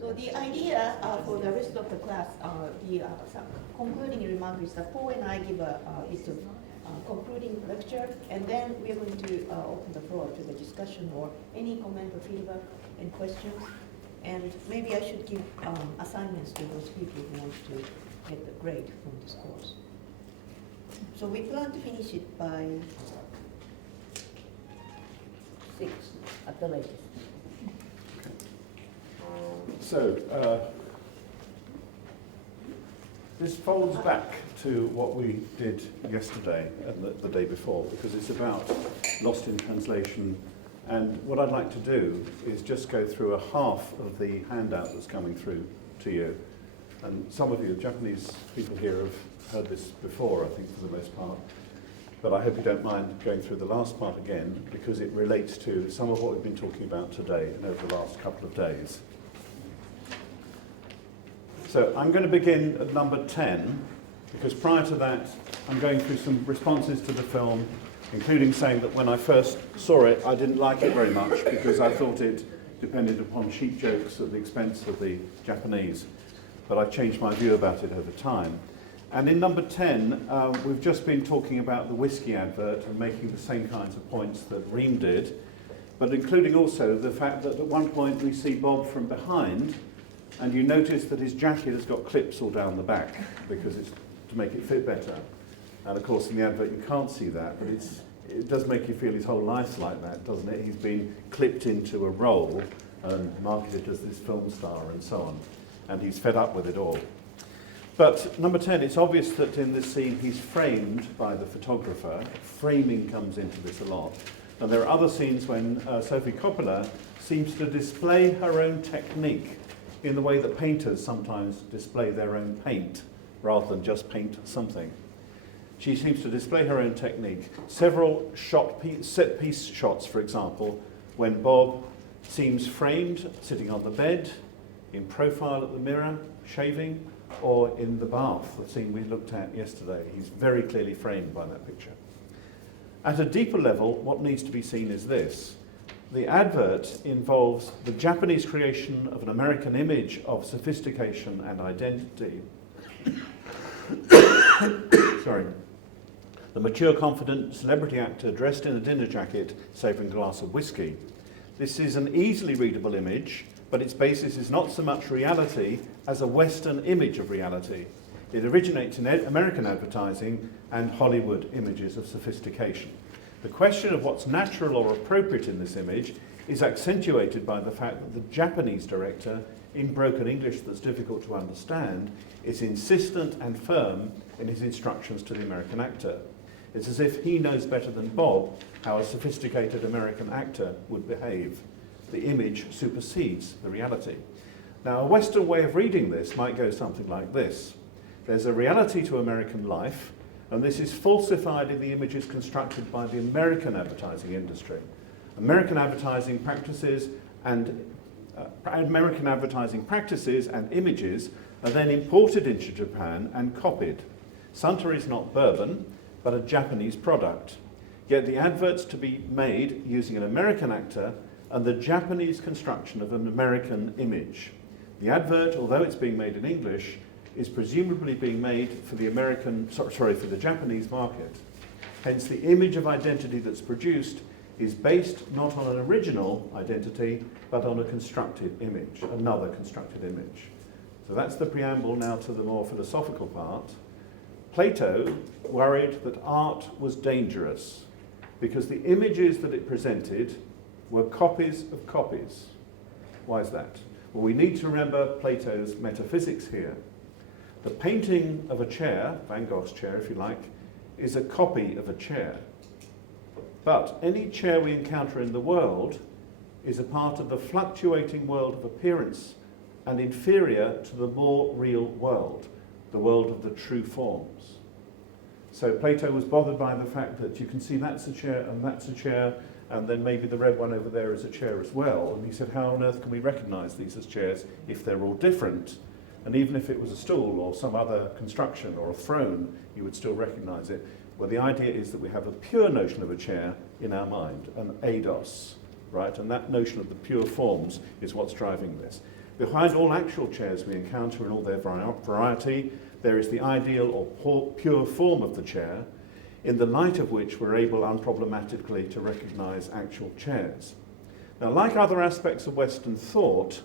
So the idea for the rest of the class, some concluding remark is that Paul and I give a concluding lecture, and then we are going to open the floor to the discussion or any comment or feedback and questions. And maybe I should give assignments to those people who want to get the grade from this course. So we plan to finish it by 6 at the latest. So, this folds back to what we did yesterday and the day before, because it's about lost in translation. And what I'd like to do is just go through a half of the handout that's coming through to you. And some of you, Japanese people here, have heard this before, I think, for the most part. But I hope you don't mind going through the last part again, because it relates to some of what we've been talking about today and over the last couple of days. So I'm going to begin at number 10, because prior to that, I'm going through some responses to the film, including saying that when I first saw it, I didn't like it very much, because I thought it depended upon cheap jokes at the expense of the Japanese. But I've changed my view about it over time. And in number 10, we've just been talking about the whiskey advert and making the same kinds of points that Reem did, but including also the fact that at one point we see Bob from behind, and you notice that his jacket has got clips all down the back because it's to make it fit better. And of course in the advert you can't see that, but it does make you feel his whole life's like that, doesn't it? He's been clipped into a role and marketed as this film star and so on. And he's fed up with it all. But number 10, it's obvious that in this scene he's framed by the photographer. Framing comes into this a lot. And there are other scenes when Sophie Coppola seems to display her own technique in the way that painters sometimes display their own paint, rather than just paint something. She seems to display her own technique. Several set-piece shots, for example, when Bob seems framed, sitting on the bed, in profile at the mirror, shaving, or in the bath, the scene we looked at yesterday. He's very clearly framed by that picture. At a deeper level, what needs to be seen is this. The advert involves the Japanese creation of an American image of sophistication and identity. Sorry. The mature, confident celebrity actor dressed in a dinner jacket, saving a glass of whiskey. This is an easily readable image, but its basis is not so much reality as a Western image of reality. It originates in American advertising and Hollywood images of sophistication. The question of what's natural or appropriate in this image is accentuated by the fact that the Japanese director, in broken English that's difficult to understand, is insistent and firm in his instructions to the American actor. It's as if he knows better than Bob how a sophisticated American actor would behave. The image supersedes the reality. Now, a Western way of reading this might go something like this. There's a reality to American life, and this is falsified in the images constructed by the American advertising industry. American advertising practices and images are then imported into Japan and copied. Santa is not bourbon, but a Japanese product. Yet the adverts to be made using an American actor and the Japanese construction of an American image. The advert, although it's being made in English, is presumably being made for the for the Japanese market. Hence, the image of identity that's produced is based not on an original identity, but on a constructed image, another constructed image. So that's the preamble now to the more philosophical part. Plato worried that art was dangerous because the images that it presented were copies of copies. Why is that? Well, we need to remember Plato's metaphysics here. The painting of a chair, Van Gogh's chair if you like, is a copy of a chair. But any chair we encounter in the world is a part of the fluctuating world of appearance and inferior to the more real world, the world of the true forms. So Plato was bothered by the fact that you can see that's a chair and that's a chair, and then maybe the red one over there is a chair as well. And he said, how on earth can we recognize these as chairs if they're all different? And even if it was a stool or some other construction or a throne, you would still recognize it. Well, the idea is that we have a pure notion of a chair in our mind, an eidos, right? And that notion of the pure forms is what's driving this. Behind all actual chairs we encounter in all their variety, there is the ideal or pure form of the chair, in the light of which we're able unproblematically to recognise actual chairs. Now, like other aspects of Western thought,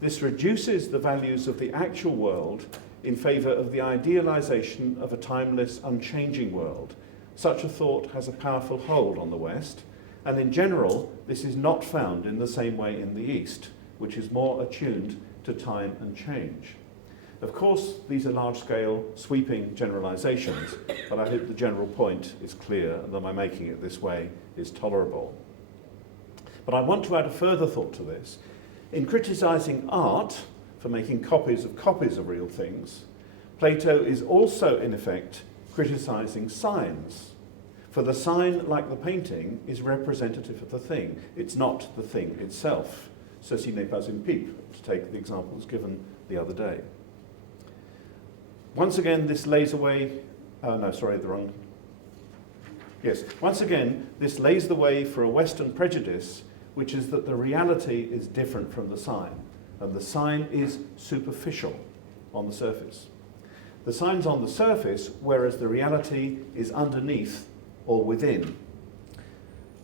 this reduces the values of the actual world in favour of the idealisation of a timeless, unchanging world. Such a thought has a powerful hold on the West, and in general, this is not found in the same way in the East, which is more attuned to time and change. Of course, these are large-scale, sweeping generalisations, but I hope the general point is clear and that my making it this way is tolerable. But I want to add a further thought to this. In criticising art for making copies of real things, Plato is also, in effect, criticising signs. For the sign, like the painting, is representative of the thing. It's not the thing itself. Ceci n'est pas une pipe, to take the examples given the other day. Once again, this lays away... once again, this lays the way for a Western prejudice, which is that the reality is different from the sign, and the sign is superficial on the surface. The sign's on the surface, whereas the reality is underneath or within.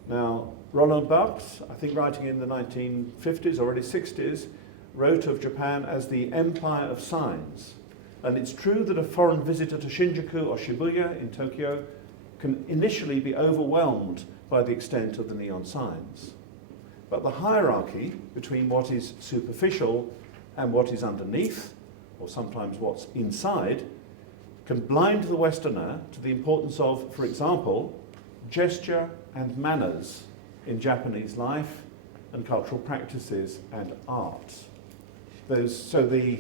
Now, Roland Barthes, I think writing in the 1950s or early 60s, wrote of Japan as the empire of signs. And it's true that a foreign visitor to Shinjuku or Shibuya in Tokyo can initially be overwhelmed by the extent of the neon signs. But the hierarchy between what is superficial and what is underneath, or sometimes what's inside, can blind the Westerner to the importance of, for example, gesture and manners in Japanese life and cultural practices and art. So the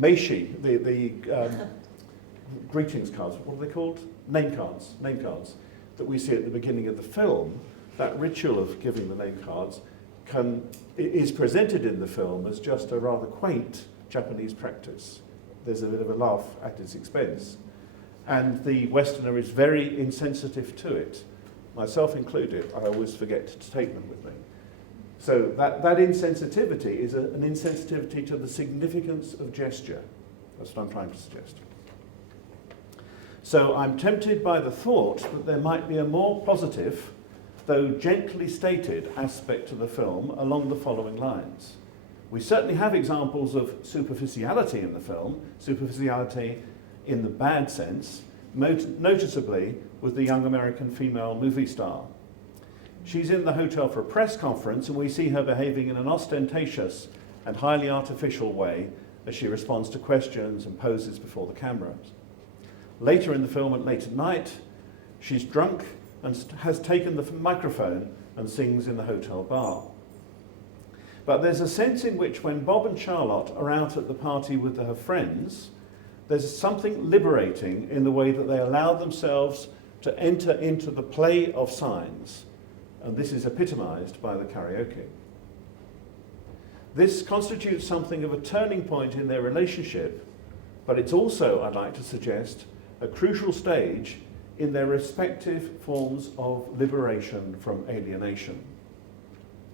meishi, the greetings cards, what are they called? Name cards that we see at the beginning of the film, that ritual of giving the name cards is presented in the film as just a rather quaint Japanese practice. There's a bit of a laugh at its expense. And the Westerner is very insensitive to it. Myself included, I always forget to take them with me. So that insensitivity is an insensitivity to the significance of gesture. That's what I'm trying to suggest. So I'm tempted by the thought that there might be a more positive, though gently stated, aspect to the film along the following lines. We certainly have examples of superficiality in the film, superficiality in the bad sense, noticeably with the young American female movie star. She's in the hotel for a press conference, and we see her behaving in an ostentatious and highly artificial way as she responds to questions and poses before the cameras. Later in the film, at late at night, she's drunk and has taken the microphone and sings in the hotel bar. But there's a sense in which when Bob and Charlotte are out at the party with her friends, there's something liberating in the way that they allow themselves to enter into the play of signs. And this is epitomized by the karaoke. This constitutes something of a turning point in their relationship, but it's also, I'd like to suggest, a crucial stage in their respective forms of liberation from alienation.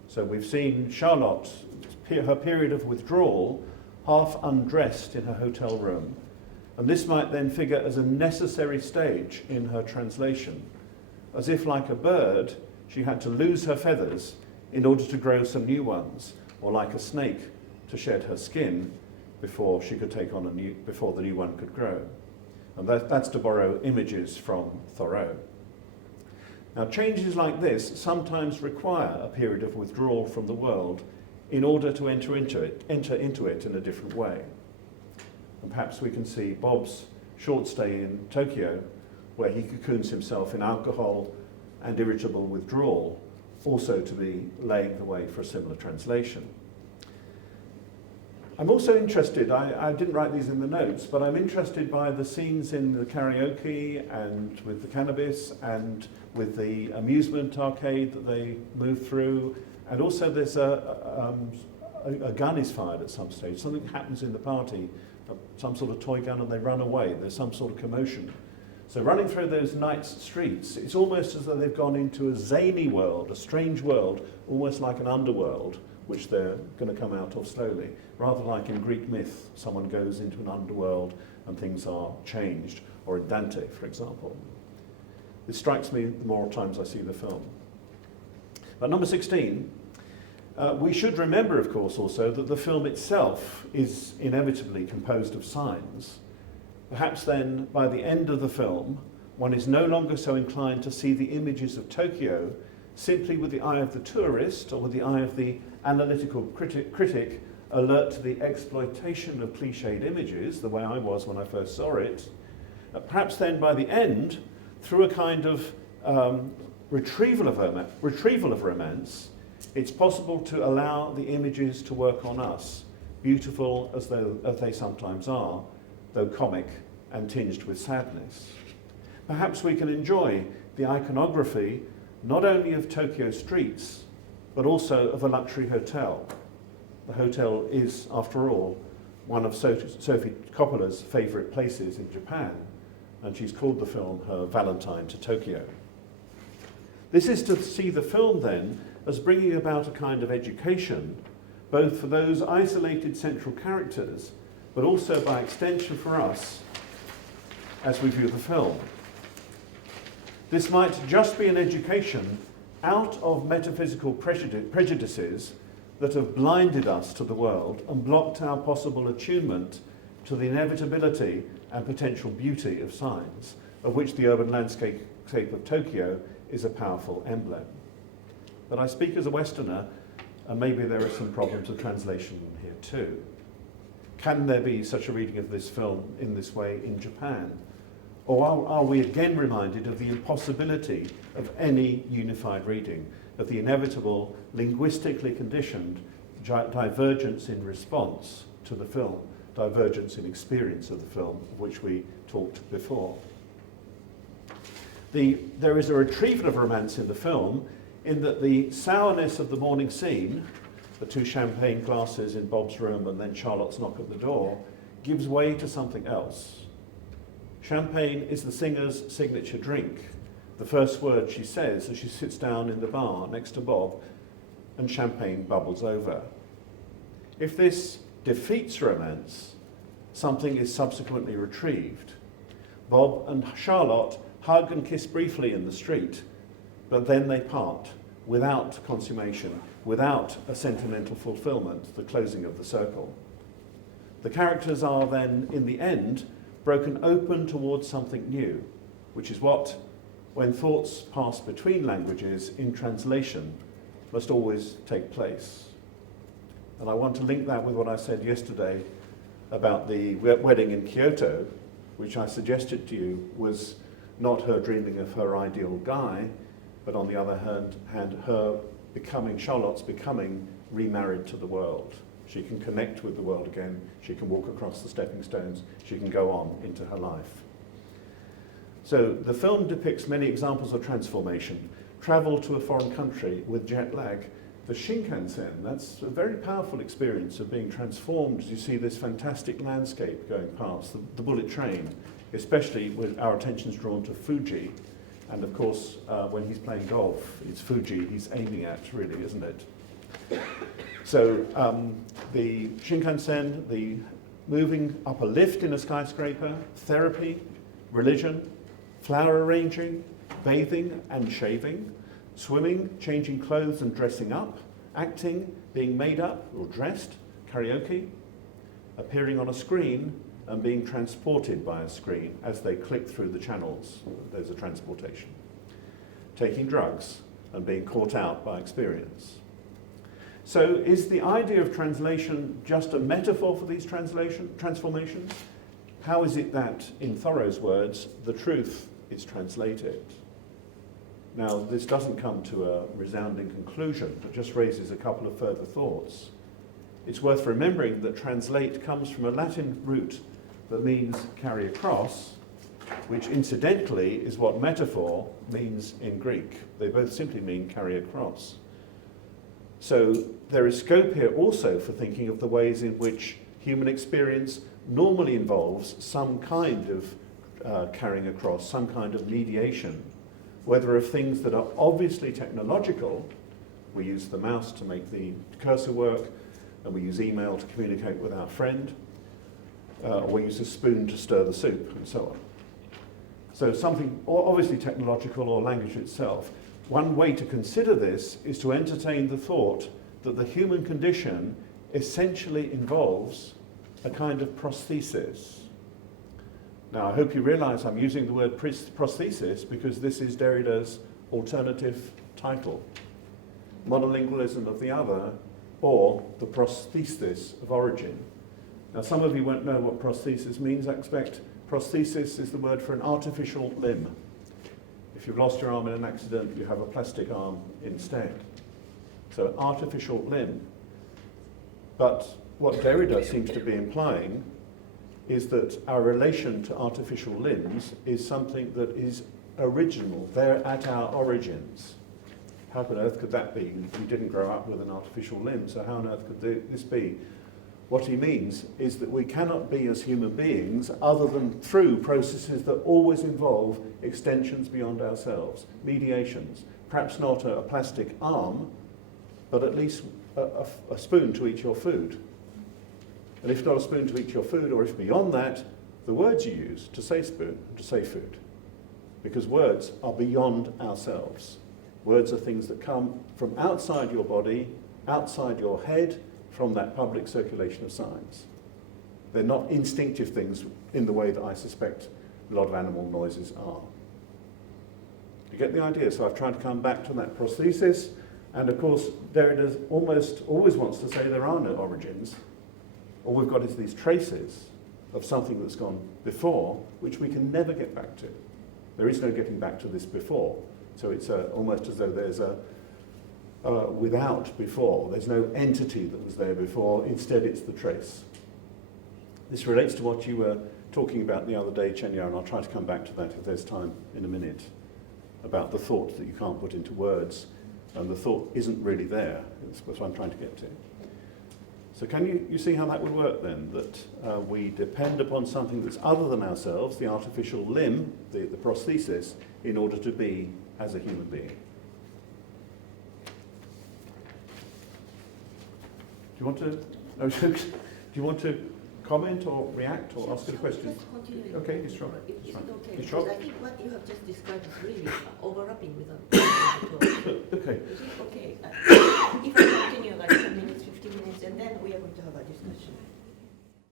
So we've seen Charlotte, her period of withdrawal, half undressed in her hotel room, and this might then figure as a necessary stage in her translation, as if like a bird, she had to lose her feathers in order to grow some new ones, or like a snake to shed her skin before she could take on before the new one could grow. And that's to borrow images from Thoreau. Now, changes like this sometimes require a period of withdrawal from the world in order to enter into it in a different way. And perhaps we can see Bob's short stay in Tokyo, where he cocoons himself in alcohol and irritable withdrawal, also to be laying the way for a similar translation. I'm also interested, I didn't write these in the notes, but I'm interested by the scenes in the karaoke and with the cannabis and with the amusement arcade that they move through. And also there's a gun is fired at some stage. Something happens in the party, some sort of toy gun, and they run away. There's some sort of commotion. So running through those night streets, it's almost as though they've gone into a zany world, a strange world, almost like an underworld, which they're going to come out of slowly. Rather like in Greek myth, someone goes into an underworld and things are changed, or in Dante, for example. It strikes me the more times I see the film. But number 16, we should remember, of course, also that the film itself is inevitably composed of signs. Perhaps then, by the end of the film, one is no longer so inclined to see the images of Tokyo simply with the eye of the tourist or with the eye of the analytical critic alert to the exploitation of cliched images, the way I was when I first saw it. Perhaps then, by the end, through a kind of retrieval of romance, it's possible to allow the images to work on us, beautiful as they sometimes are, though comic and tinged with sadness. Perhaps we can enjoy the iconography not only of Tokyo streets, but also of a luxury hotel. The hotel is, after all, one of Sophie Coppola's favourite places in Japan, and she's called the film her Valentine to Tokyo. This is to see the film then as bringing about a kind of education, both for those isolated central characters, but also by extension for us as we view the film. This might just be an education out of metaphysical prejudices that have blinded us to the world and blocked our possible attunement to the inevitability and potential beauty of signs, of which the urban landscape of Tokyo is a powerful emblem. But I speak as a Westerner, and maybe there are some problems of translation here too. Can there be such a reading of this film in this way in Japan? Or are we again reminded of the impossibility of any unified reading, of the inevitable, linguistically conditioned divergence in response to the film, divergence in experience of the film, of which we talked before? There is a retrieval of romance in the film, in that the sourness of the morning scene, the two champagne glasses in Bob's room and then Charlotte's knock at the door, gives way to something else. Champagne is the singer's signature drink, the first word she says as she sits down in the bar next to Bob, and champagne bubbles over. If this defeats romance, something is subsequently retrieved. Bob and Charlotte hug and kiss briefly in the street, but then they part without consummation, without a sentimental fulfillment, the closing of the circle. The characters are then, in the end, broken open towards something new, which is what, when thoughts pass between languages in translation, must always take place. And I want to link that with what I said yesterday about the wedding in Kyoto, which I suggested to you was not her dreaming of her ideal guy, but on the other hand, Charlotte's becoming remarried to the world. She can connect with the world again, she can walk across the stepping stones, she can go on into her life. So the film depicts many examples of transformation. Travel to a foreign country with jet lag, the Shinkansen, that's a very powerful experience of being transformed as you see this fantastic landscape going past, the bullet train, especially with our attentions drawn to Fuji. And of course, when he's playing golf, it's Fuji he's aiming at, really, isn't it? So the Shinkansen, the moving up a lift in a skyscraper, therapy, religion, flower arranging, bathing and shaving, swimming, changing clothes and dressing up, acting, being made up or dressed, karaoke, appearing on a screen and being transported by a screen as they click through the channels. There's a transportation. Taking drugs and being caught out by experience. So is the idea of translation just a metaphor for these transformations? How is it that, in Thoreau's words, the truth is translated? Now, this doesn't come to a resounding conclusion, but just raises a couple of further thoughts. It's worth remembering that translate comes from a Latin root that means carry across, which incidentally is what metaphor means in Greek. They both simply mean carry across. So there is scope here also for thinking of the ways in which human experience normally involves some kind of carrying across, some kind of mediation, whether of things that are obviously technological, We use the mouse to make the cursor work, and we use email to communicate with our friend, or we use a spoon to stir the soup, and so on. So something obviously technological or language itself. One way to consider this is to entertain the thought that the human condition essentially involves a kind of prosthesis. Now, I hope you realize I'm using the word prosthesis because this is Derrida's alternative title. Monolingualism of the other, or the prosthesis of origin. Now, some of you won't know what prosthesis means. I expect prosthesis is the word for an artificial limb. If you've lost your arm in an accident, you have a plastic arm instead. So an artificial limb. But what Derrida seems to be implying is that our relation to artificial limbs is something that is original. They're at our origins. How on earth could that be? You didn't grow up with an artificial limb, so how on earth could this be? What he means is that we cannot be as human beings other than through processes that always involve extensions beyond ourselves, mediations. Perhaps not a plastic arm, but at least a spoon to eat your food. And if not a spoon to eat your food, or if beyond that, the words you use to say spoon, to say food. Because words are beyond ourselves. Words are things that come from outside your body, outside your head, from that public circulation of signs. They're not instinctive things in the way that I suspect a lot of animal noises are. You get the idea? So I've tried to come back to that prosthesis, and of course Derrida almost always wants to say there are no origins. All we've got is these traces of something that's gone before, which we can never get back to. There is no getting back to this before. So it's almost as though there's a without before. There's no entity that was there before. Instead, it's the trace. This relates to what you were talking about the other day, Chenya, and I'll try to come back to that if there's time in a minute, about the thought that you can't put into words, and the thought isn't really there. That's what I'm trying to get to. So can you see how that would work then? That we depend upon something that's other than ourselves, the artificial limb, the prosthesis, in order to be as a human being. Do you want to comment or react or ask a question? Just continue. Okay, you're sure. Is it okay? You sure? Because I think what you have just described is really overlapping with the Okay. Is it okay? If I continue like 10 minutes, 15 minutes, and then we are going to have a discussion.